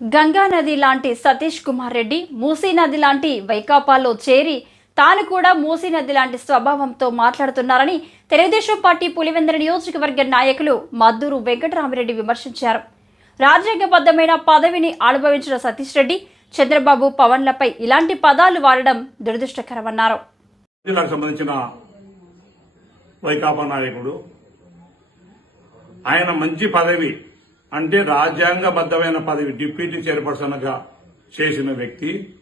గంగా నది లాంటి సతీష్ కుమార్ రెడ్డి మూసీ నది లాంటి వైకాపాలో చేరి తాను కూడా మూసీ నది లాంటి స్వభావంతో మాట్లాడుతున్నారని తెలుగుదేశం పార్టీ పులివెందుల నియోజకవర్గ నాయకులు మద్దూరు వెంకటరామిరెడ్డి విమర్శించారు. రాజ్యాంగబద్ధమైన పదవిని అనుభవించిన సతీష్ రెడ్డి చంద్రబాబు పవన్లపై ఇలాంటి పదాలు వాడడం దురదృష్టకరమన్నారు. సంబంధించిన వైకాపా నాయకుడు ఆయన మంచి పదవి అంటే రాజ్యాంగబద్ధమైన పదవి డిప్యూటీ చైర్పర్సన్గా చేసిన వ్యక్తి.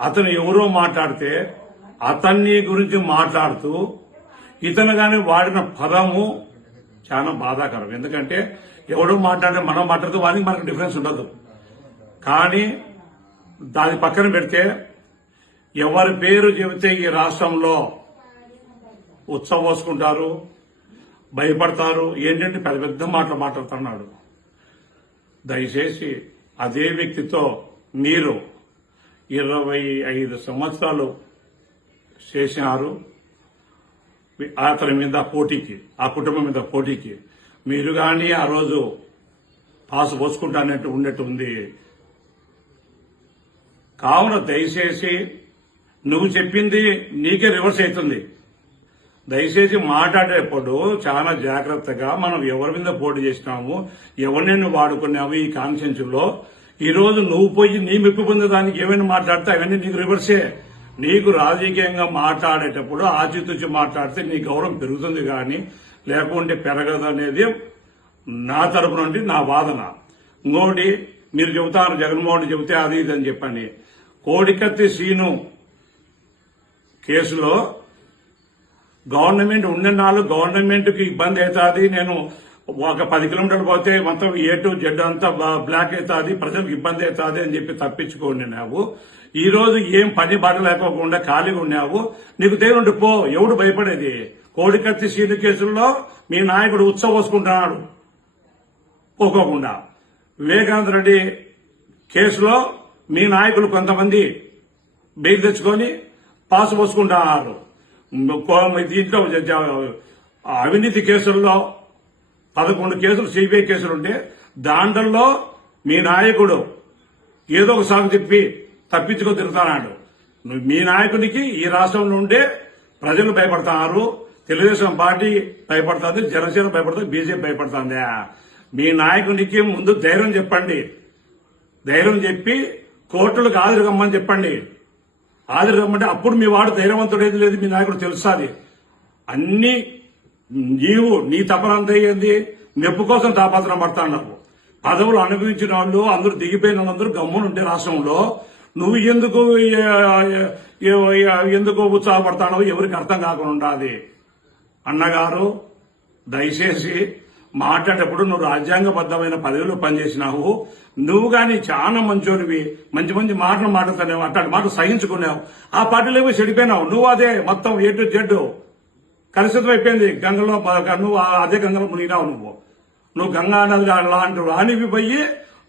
అతను ఎవరో మాట్లాడితే అతన్ని గురించి మాట్లాడుతూ ఇతను కానీ వాడిన పదము చాలా బాధాకరం. ఎందుకంటే ఎవడో మాట్లాడితే మనం మాట్లాడితే వానికి మనకు డిఫరెన్స్ ఉండదు. కానీ దాని పక్కన పెడితే ఎవరి పేరు చెబితే ఈ రాష్ట్రంలో ఉత్సవోసుకుంటారు భయపడతారు ఏంటంటే పెద్ద పెద్ద మాటలు మాట్లాడుతున్నాడు. దయచేసి అదే వ్యక్తితో మీరు ఇరవై ఐదు సంవత్సరాలు చేసినారు. అతని మీద పోటీకి ఆ కుటుంబం మీద పోటీకి. మీరు కానీ ఆ రోజు పాసు పోసుకుంటానట్టు ఉన్నట్టు ఉంది. కావున దయచేసి నువ్వు చెప్పింది నీకే రివర్స్ అవుతుంది. దయచేసి మాట్లాడేటప్పుడు చాలా జాగ్రత్తగా మనం ఎవరి మీద పోటీ చేసినాము ఎవరినైనా వాడుకున్నాము ఈ కాన్ఫరెన్స్లో ఈ రోజు నువ్వు పోయి నీ మెప్పు పొందడానికి ఏమైనా మాట్లాడితే అవన్నీ నీకు రివర్సే నీకు రాజకీయంగా మాట్లాడేటప్పుడు ఆచితూచి మాట్లాడితే నీ గౌరవం పెరుగుతుంది కానీ లేకుంటే పెరగదు అనేది నా తరపు నుండి నా వాదన. ఇంకోటి మీరు చెబుతారు జగన్మోహన్ చెబితే అది ఇది అని చెప్పండి. కోడికత్తి సీను కేసులో గవర్నమెంట్ ఉన్న నాళ్ళు గవర్నమెంట్కి ఇబ్బంది అవుతుంది. నేను ఒక పది కిలోమీటర్లు పోతే మొత్తం ఏ టు జెడ్ అంతా బ్లాక్ అవుతుంది. ప్రజలకు ఇబ్బంది అవుతుంది అని చెప్పి తప్పించుకోండి నావు ఈ రోజు ఏం పని బాట లేకోకుండా ఖాళీగా ఉన్నావు. నీకు దేవుడు పో ఎవడు భయపడేది? కోడికత్తి సీను కేసుల్లో మీ నాయకుడు ఉత్సవోసుకుంటున్నాడు పోకోకుండా. వివేకానంద రెడ్డి కేసులో మీ నాయకులు కొంతమంది బెయిల్ తెచ్చుకొని పాసు పోసుకుంటున్నారు. దీంట్లో అవినీతి కేసుల్లో పదకొండు కేసులు సిబిఐ కేసులు ఉంటే దాంట్లో మీ నాయకుడు ఏదో ఒక సాగు చెప్పి తప్పించుకో తిరుగుతున్నాడు. మీ నాయకునికి ఈ రాష్ట్రంలో ఉండే ప్రజలు భయపడుతున్నారు తెలుగుదేశం పార్టీ భయపడుతుంది జనసేన భయపడుతుంది బీజేపీ భయపడుతుంది? మీ నాయకునికి ముందు ధైర్యం చెప్పండి. ధైర్యం చెప్పి కోర్టులకు హాజరు కమ్మని చెప్పండి. హాజరు రమ్మంటే అప్పుడు మీ వాడు ధైర్యవంతుడేది లేదు మీ నాయకుడు తెలుసాది అన్ని నీవు నీ తపన అంత ఏంది? మెప్పు కోసం తాపత్రం పడుతున్నావు పదవులు అనుభవించిన వాళ్ళు అందరూ దిగిపోయిన వాళ్ళందరూ గమ్మునుండే రాష్ట్రంలో నువ్వు ఎందుకు ఎందుకు ఉత్సాహపడతానో ఎవరికి అర్థం కాకుండా ఉండాలి. అన్నగారు దయచేసి మాట్లాడేటప్పుడు నువ్వు రాజ్యాంగబద్ధమైన పదవిలో పనిచేసినావు. నువ్వు కానీ చాలా మంచోనివి మంచి మంచి మాటలు మాట్లాడుతున్నావు. అట్లాంటి మాటలు సహించుకున్నావు. ఆ పార్టీలో పోయి చెడిపోయినావు. నువ్వు అదే మొత్తం ఎటు జడ్డు కలుషితం అయిపోయింది. గంగలో నువ్వు అదే గంగలో మునిగినావు నువ్వు. నువ్వు గంగా నది లాంటి రానివి పోయి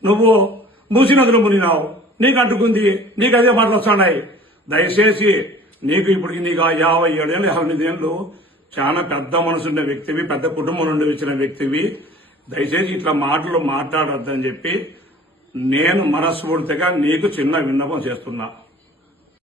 నువ్వు మూసి నదిలో మునిగినావు. నీకు అంటుకుంది. నీకు అదే మాటలు వస్తున్నాయి. దయచేసి నీకు ఇప్పటికి నీకు యాభై ఏడేళ్ళు యాభై ఎనిమిది ఏళ్ళు చాలా పెద్ద మనసున్న వ్యక్తివి పెద్ద కుటుంబం నుండి వచ్చిన వ్యక్తివి. దయచేసి ఇట్లా మాటలు మాట్లాడొద్దని చెప్పి నేను మనస్ఫూర్తిగా నీకు చిన్న విన్నపం చేస్తున్నా.